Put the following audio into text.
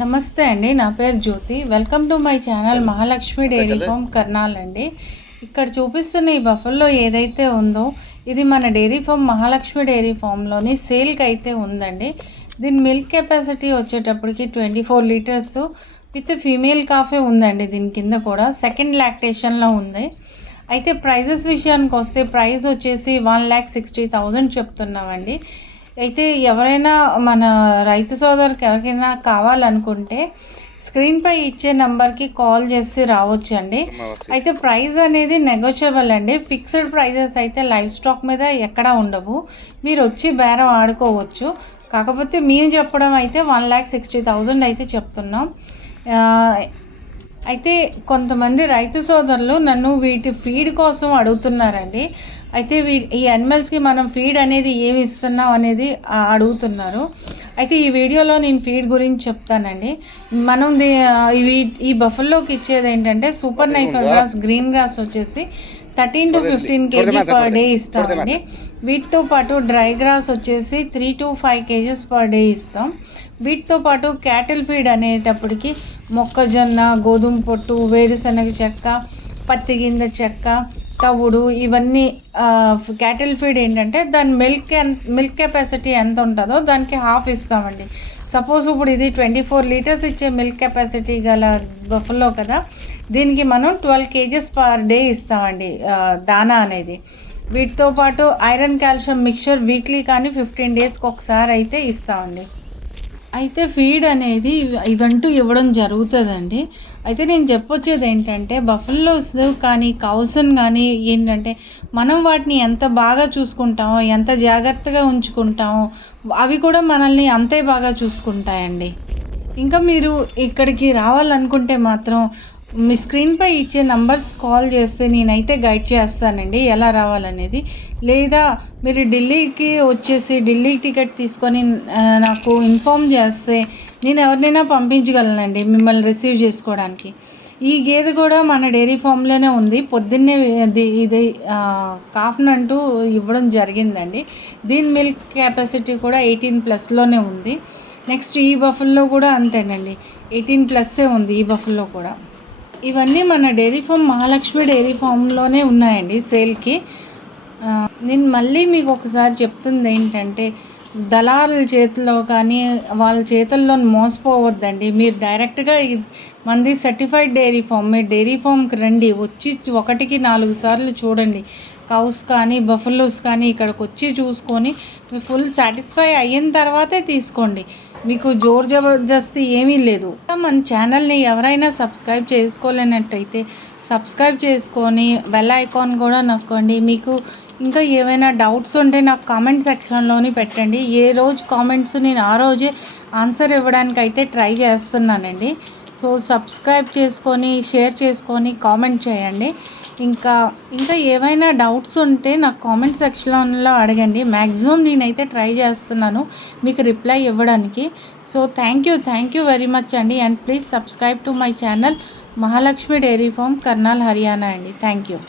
నమస్తే అండి. నా పేరు Jyothi. Welcome to my channel Mahalakshmi dairy farm Karnal అండి. ఇక్కడ చూపిస్తున్న ఈ బఫల్లో ఏదైతే ఉందో ఇది మన డైరీ ఫామ్ మహాలక్ష్మి డైరీ ఫామ్లోని సేల్కి అయితే ఉందండి. దీని మిల్క్ కెపాసిటీ వచ్చేటప్పటికి 24 లీటర్స్ విత్ ఫీమేల్ కాఫే ఉందండి. దీని కింద కూడా సెకండ్ లాక్టేషన్లో ఉంది. అయితే ప్రైజెస్ విషయానికి వస్తే ప్రైస్ వచ్చేసి 1,60,000 చెప్తున్నామండి. అయితే ఎవరైనా మన రైతు సోదరుకి ఎవరికైనా కావాలనుకుంటే స్క్రీన్పై ఇచ్చే నెంబర్కి కాల్ చేసి రావచ్చండి. అయితే ప్రైస్ అనేది నెగోషియబుల్ అండి. ఫిక్స్డ్ ప్రైజెస్ అయితే లైవ్ స్టాక్ మీద ఎక్కడా ఉండవు. మీరు వచ్చి బేరం ఆడుకోవచ్చు. కాకపోతే మేము చెప్పడం అయితే 1,60,000 అయితే చెప్తున్నాం. అయితే కొంతమంది రైతు సోదరులు నన్ను వీటి ఫీడ్ కోసం అడుగుతున్నారండి. అయితే ఈ యానిమల్స్కి మనం ఫీడ్ అనేది ఏమి ఇస్తున్నాం అనేది అడుగుతున్నారు. అయితే ఈ వీడియోలో నేను ఫీడ్ గురించి చెప్తానండి. మనం ఈ బఫల్లోకి ఇచ్చేది ఏంటంటే సూపర్ నైఫర్ గ్రాస్, గ్రీన్ గ్రాస్ వచ్చేసి 13 to 15 kg పర్ డే ఇస్తామండి. వీటితో పాటు డ్రై గ్రాస్ వచ్చేసి 3 to 5 kgs పర్ డే ఇస్తాం. వీటితో పాటు క్యాటిల్ ఫీడ్ అనేటప్పటికి మొక్కజొన్న, గోధుమ పొట్టు, వేరుశనగ చెక్క, పత్తి గింజ చెక్క, తవుడు ఇవన్నీ క్యాటిల్ ఫీడ్ ఏంటంటే దాని మిల్క్ కెపాసిటీ ఎంత ఉంటుందో దానికి హాఫ్ ఇస్తామండి. సపోజ్ ఇప్పుడు ఇది 24 లీటర్స్ ఇచ్చే మిల్క్ కెపాసిటీ గల బఫల్లో కదా, దీనికి మనం 12 kgs పర్ డే ఇస్తామండి దానా అనేది. వీటితో పాటు ఐరన్ కాల్షియం మిక్చర్ వీక్లీ కానీ 15 డేస్కి ఒకసారి అయితే ఇస్తామండి. అయితే ఫీడ్ అనేది ఇవంటూ ఇవ్వడం జరుగుతుందండి. అయితే నేను చెప్పొచ్చేది ఏంటంటే బఫెల్లోస్ కానీ కౌసన్ కానీ ఏంటంటే మనం వాటిని ఎంత బాగా చూసుకుంటామో, ఎంత జాగ్రత్తగా ఉంచుకుంటామో అవి కూడా మనల్ని అంతే బాగా చూసుకుంటాయండి. ఇంకా మీరు ఇక్కడికి రావాలనుకుంటే మాత్రం మీ స్క్రీన్పై ఇచ్చే నంబర్స్ కాల్ చేస్తే నేనైతే గైడ్ చేస్తానండి ఎలా రావాలనేది. లేదా మీరు ఢిల్లీకి వచ్చేసి ఢిల్లీ టికెట్ తీసుకొని నాకు ఇన్ఫామ్ చేస్తే నేను ఎవరినైనా పంపించగలనండి మిమ్మల్ని రిసీవ్ చేసుకోవడానికి. ఈ గేదె కూడా మన డైరీ ఫామ్లోనే ఉంది. పొద్దున్నే ఇది కాఫ్నంటూ ఇవ్వడం జరిగిందండి. దీని మిల్క్ కెపాసిటీ కూడా 18+ ఉంది. నెక్స్ట్ ఈ బఫల్లో కూడా అంతేనండి, 18+ ఉంది ఈ బఫల్లో కూడా. ఇవన్నీ మన డైరీ ఫామ్ మహాలక్ష్మి డైరీ ఫామ్లోనే ఉన్నాయండి సేల్కి. నేను మళ్ళీ మీకు ఒకసారి చెప్తుంది ఏంటంటే దళారుల చేతిలో కానీ వాళ్ళ చేతుల్లో మోసపోవద్దండి. మీరు డైరెక్ట్గా మంది సర్టిఫైడ్ డైరీ ఫామ్, మీరు డైరీ ఫామ్కి రండి, వచ్చి 1-4 సార్లు చూడండి. కౌస్ కానీ బఫెలోస్ కానీ ఇక్కడికి వచ్చి చూసుకొని మీరు ఫుల్ సాటిస్ఫై అయిన తర్వాతే తీసుకోండి. మీకు జోర్ జబర్దస్తి ఏమీ లేదు. మన ఛానల్ని ఎవరైనా సబ్స్క్రైబ్ చేసుకోలేనట్టయితే సబ్స్క్రైబ్ చేసుకొని బెల్ ఐకాన్ కూడా నొక్కండి. మీకు ఇంకా ఏమైనా డౌట్స్ ఉంటే నాకు కామెంట్ సెక్షన్లోని పెట్టండి. ఏ రోజు కామెంట్స్ నేను ఆ రోజే ఆన్సర్ ఇవ్వడానికి అయితే ట్రై చేస్తున్నానండి. సో సబ్స్క్రైబ్ చేసుకొని షేర్ చేసుకొని కామెంట్ చేయండి. ఇంకా ఏవైనా డౌట్స్ ఉంటే నాకు కామెంట్ సెక్షన్లో అడగండి. మ్యాక్సిమం నేనైతే ట్రై చేస్తున్నాను మీకు రిప్లై ఇవ్వడానికి. So thank you very much అండి. And please subscribe to my channel Mahalakshmi dairy farm Karnal, Haryana అండి. Thank you.